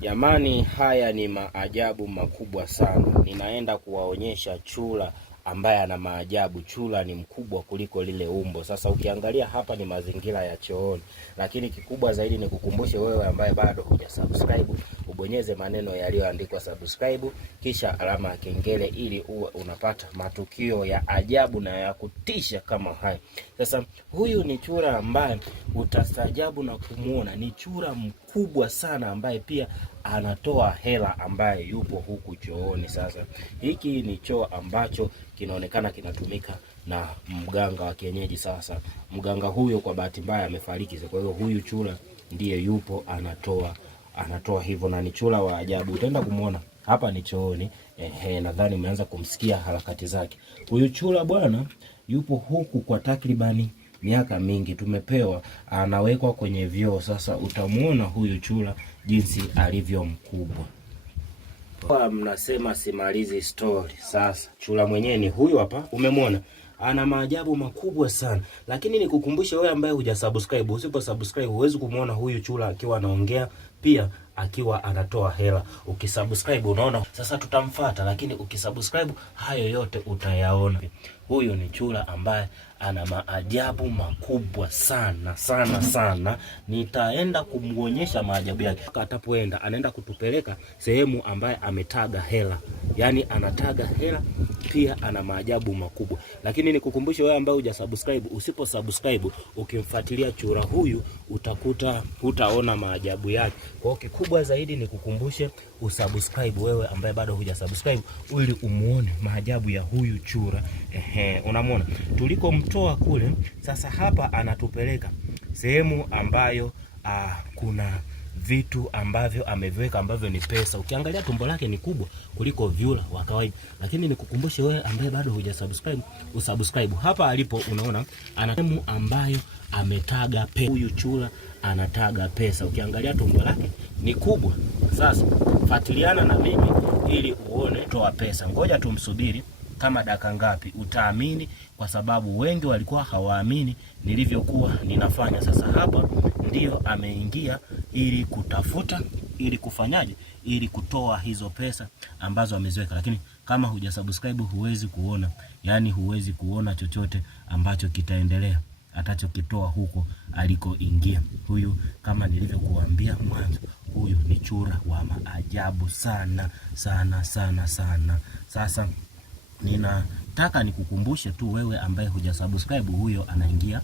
Jamani, haya ni maajabu makubwa sana. Ninaenda kuwaonyesha chura ambaye ana maajabu. Chura ni mkubwa kuliko lile umbo. Sasa ukiangalia hapa ni mazingira ya chooni, lakini kikubwa zaidi ni kukumbushe wewe ambaye bado hujasubscribe, ubonyeze maneno yaliyoandikwa subscribe kisha alama ya kengele ili uwe unapata matukio ya ajabu na ya kutisha kama haya. Sasa huyu ni chura ambaye utastajabu na kumuona. Ni chura mkubwa sana ambaye pia anatoa hela, ambaye yupo huku chooni. Sasa hiki ni choo ambacho kinaonekana kinatumika na mganga wa kienyeji. Sasa mganga huyo kwa bahati mbaya amefariki, kwa hiyo huyu chura ndiye yupo anatoa hivyo, na ni chura wa ajabu. Utaenda kumuona hapa ni chooni. Nadhani umeanza kumsikia harakati zake. Huyu chura bwana yupo huku kwa takribani miaka mingi. Tumepewa anawekwa kwenye vyoo. Sasa utamuona huyu chura jinsi alivyo mkubwa. Kwa mnasema simalizi story. Sasa chura mwenyewe ni huyu hapa, umemwona ana maajabu makubwa sana. Lakini nikukumbushe wewe ambaye hujasubscribe, usipo subscribe huwezi kumuona huyu chura akiwa anaongea, pia akiwa anatoa hela. Ukisubscribe unaona. Sasa tutamfuata, lakini ukisubscribe hayo yote utayaona. Huyu ni chura ambaye ana maajabu makubwa sana sana sana. Nitaenda kumuonyesha maajabu yake. Atapoenda anaenda kutupeleka sehemu ambaye ametaga hela. Yaani anataga hela, pia ana maajabu makubwa. Lakini nikukumbushe wewe ambaye hujasubscribe, usipo subscribe ukimfuatilia chura huyu utakuta hutaona maajabu yake. Kwa hiyo kikubwa zaidi nikukumbushe usubscribe wewe ambaye bado hujasubscribe, ili umuone maajabu ya huyu chura. Unamwona tulikomtoa kule. Sasa hapa anatupeleka sehemu ambayo kuna vitu ambavyo ameviweka ambavyo ni pesa. Ukiangalia tumbo lake ni kubwa kuliko vyura wa kawaida. Lakini nikukumbushe wewe ambaye bado hujasubscribe usubscribe. Hapa alipo unaona ana sehemu ambayo ametaga pesa. Huyu chura anataga pesa. Ukiangalia tumbo lake ni kubwa. Sasa fuatiliana na mimi ili uone toa pesa. Ngoja tumsubiri kama dakika ngapi, utaamini, kwa sababu wengi walikuwa hawaamini nilivyokuwa ninafanya. Sasa hapa ndio ameingia ili kutafuta, ili kufanyaje, ili kutoa hizo pesa ambazo ameziweka. Lakini kama hujasubscribe huwezi kuona, yani huwezi kuona chochote ambacho kitaendelea atachokitoa huko alikoingia. Huyu kama nilivyokuambia mwanzo, huyu ni chura wa maajabu sana sana sana sana. Sasa ninataka nikukumbushe tu wewe ambaye hujasubscribe, huyo anaingia.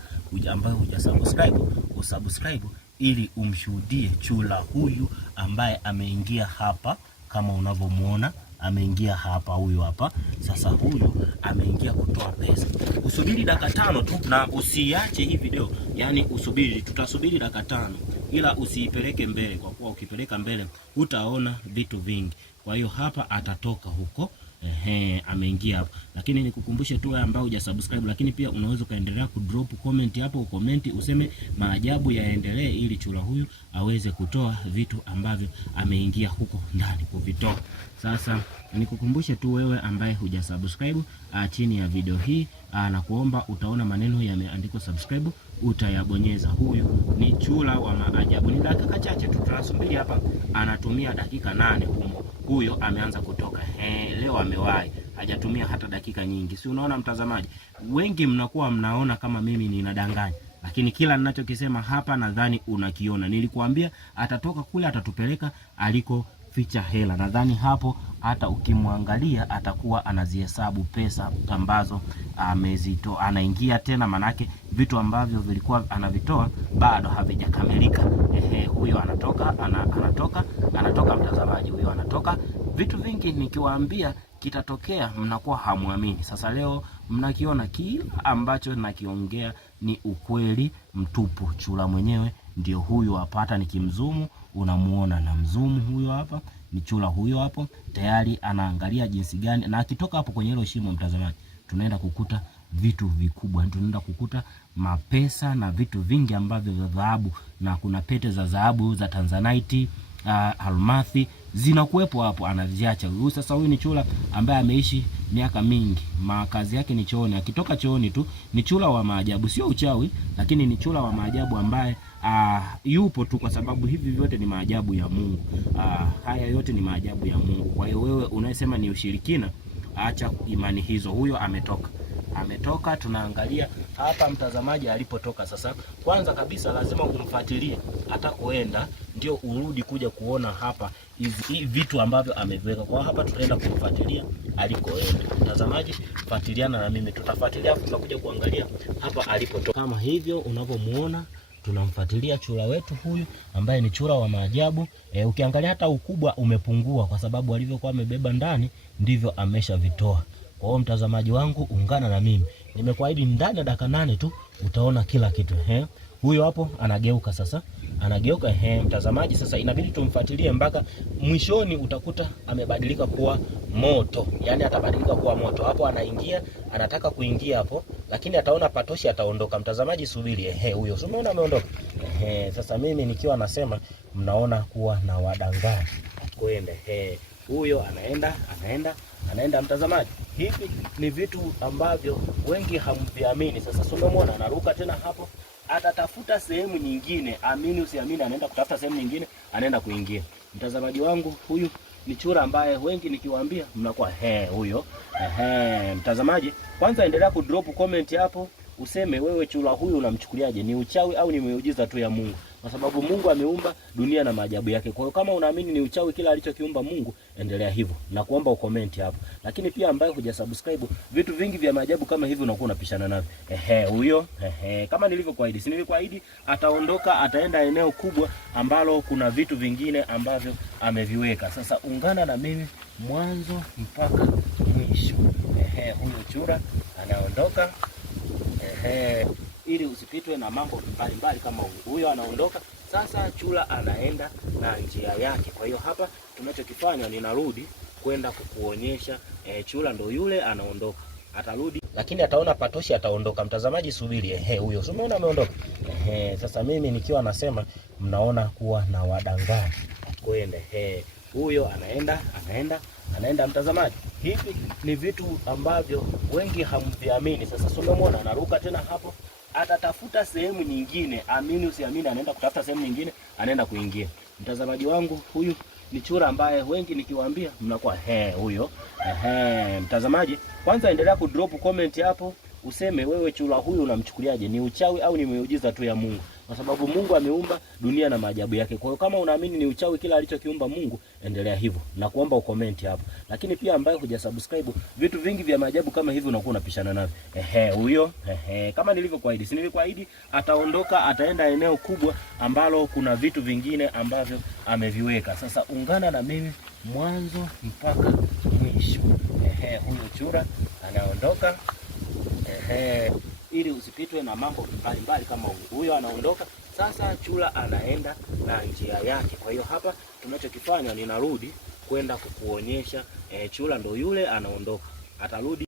Ambaye hujasubscribe usubscribe ili umshuhudie chura huyu ambaye ameingia hapa. Kama unavyomuona ameingia hapa, huyu hapa. Sasa huyu ameingia kutoa pesa. Usubiri dakika 5 tu na usiache hii video. Yani usubiri, tutasubiri dakika 5, ila usiipeleke mbele, kwa kuwa ukipeleka mbele utaona vitu vingi. Kwa hiyo hapa atatoka huko. Ameingia hapo. Lakini nikukumbushe tu wewe ambao hujasubscribe, lakini pia unaweza kaendelea kudrop comment hapo, ukomenti useme maajabu yaendelee, ili chura huyu aweze kutoa vitu ambavyo ameingia huko ndani kuvitoa. Sasa nikukumbushe tu wewe ambaye hujasubscribe, chini ya video hii na kuomba utaona maneno yameandikwa subscribe, utayabonyeza. Huyu ni chura wa maajabu. Ni dakika chache tu tunasubiri hapa, anatumia dakika 8 humo. Huyo ameanza kutoka. Leo amewahi, hajatumia hata dakika nyingi. Si unaona mtazamaji? Wengi mnakuwa mnaona kama mimi ninadanganya, lakini kila ninachokisema hapa nadhani unakiona. Nilikuambia atatoka kule, atatupeleka aliko ficha hela. Nadhani hapo hata ukimwangalia atakuwa anazihesabu pesa ambazo amezitoa. Anaingia tena, manake vitu ambavyo vilikuwa anavitoa bado havijakamilika. Huyo anatoka mtazamaji, huyo anatoka. Vitu vingi nikiwaambia kitatokea mnakuwa hamuamini. Sasa leo mnakiona, kila ambacho nakiongea ni ukweli mtupu. Chura mwenyewe ndio huyu hapa. Hata nikimzumu unamuona na mzumu, huyo hapa ni chura huyo hapo. Tayari anaangalia jinsi gani, na akitoka hapo kwenye hilo shimo mtazamaji, tunaenda kukuta vitu vikubwa. Tunaenda kukuta mapesa na vitu vingi ambavyo vya dhahabu, na kuna pete za dhahabu za Tanzanite, almasi zinakuepo hapo, anaziacha. Sasa huyu ni chura ambaye ameishi miaka mingi. Makazi yake ni chooni. Akitoka chooni tu ni chura wa maajabu, sio uchawi, lakini ni chura wa maajabu ambaye yupo tu kwa sababu hivi vyote ni maajabu ya Mungu. Haya yote ni maajabu ya Mungu. Kwa hiyo wewe unayesema ni ushirikina, acha imani hizo. Huyo ametoka, tunaangalia hapa mtazamaji alipotoka. Sasa kwanza kabisa lazima umfuatilie atakoenda, ndio urudi kuja kuona hapa hizi vitu ambavyo ameviweka. Kwa hapa tutaenda kumfuatilia alikoenda. Mtazamaji, fuatiliana na mimi, tutafuatilia hapo, tutakuja kuangalia hapa alipotoka. Kama hivyo unavyomuona, tunamfuatilia chura wetu huyu ambaye ni chura wa maajabu. Ukiangalia hata ukubwa umepungua kwa sababu alivyokuwa amebeba ndani ndivyo ameshavitoa. Kwa hiyo mtazamaji wangu, ungana na mimi. Nimekuahidi ndani ya dakika 8 tu utaona kila kitu. Huyo hapo anageuka sasa. Anageuka mtazamaji, sasa inabidi tumfuatilie mpaka mwishoni, utakuta amebadilika kuwa moto. Yaani atabadilika kuwa moto. Hapo anaingia, anataka kuingia hapo, lakini ataona patoshi, ataondoka. Mtazamaji subiri. Huyo umeona ameondoka. Sasa mimi nikiwa nasema mnaona kuwa na wadanganya kwende. Huyo anaenda mtazamaji. Hivi ni vitu ambavyo wengi hamviamini. Sasa umeona anaruka tena hapo, atatafuta sehemu nyingine. Amini usiamini, anaenda kutafuta sehemu nyingine, anaenda kuingia. Mtazamaji wangu, huyu ni chura ambaye wengi nikiwaambia mnakuwa huyo. Mtazamaji, kwanza endelea kudrop comment hapo, useme wewe chura huyu unamchukuliaje? Ni uchawi au ni miujiza tu ya Mungu? Kwa sababu Mungu ameumba dunia na maajabu yake. Kwa hiyo kama unaamini ni uchawi kila alichokiumba Mungu, endelea hivyo. Na kuomba ucomment hapo. Lakini pia ambaye hujasubscribe, vitu vingi vya maajabu kama hivi unakuwa unapishana navyo. Huyo kama nilivyokuahidi. Si nilikuahidi ataondoka, ataenda eneo kubwa ambalo kuna vitu vingine ambavyo ameviweka. Sasa ungana na mimi mwanzo mpaka mwisho. Huyo chura anaondoka. Ili usipitwe na mambo mbalimbali kama huyo anaondoka. Sasa chura anaenda na njia yake. Kwa hiyo hapa tunachokifanya, ninarudi kwenda kukuonyesha chura ndo yule anaondoka. Atarudi lakini ataona patoshi, ataondoka. Mtazamaji subiri. Huyo umeona ameondoka. Sasa mimi nikiwa nasema mnaona kuwa na wadanganya kwende. Huyo anaenda mtazamaji. Hivi ni vitu ambavyo wengi hamviamini. Sasa umeona anaruka tena hapo, atatafuta sehemu nyingine. Amini usiamini, anaenda kutafuta sehemu nyingine, anaenda kuingia. Mtazamaji wangu, huyu ni chura ambaye wengi nikiwaambia mnakuwa huyo. Mtazamaji, kwanza endelea kudrop comment hapo, useme wewe chura huyu unamchukuliaje? Ni uchawi au ni miujiza tu ya Mungu? Kwa sababu Mungu ameumba dunia na maajabu yake. Kwa hiyo kama unaamini ni uchawi kila alichokiumba Mungu, endelea hivyo. Na kuomba ucomment hapo. Lakini pia ambaye hujasubscribe, vitu vingi vya maajabu kama hivi unakuwa unapishana navyo. Huyo kama nilivyokuahidi. Si nilikuahidi ataondoka, ataenda eneo kubwa ambalo kuna vitu vingine ambavyo ameviweka. Sasa ungana na mimi mwanzo mpaka mwisho. Huyo chura anaondoka. Ili usipitwe na mambo mbalimbali kama huyo anaondoka. Sasa chura anaenda na njia yake. Kwa hiyo hapa tunachokifanya, ninarudi kwenda kukuonyesha chura ndo yule anaondoka. Atarudi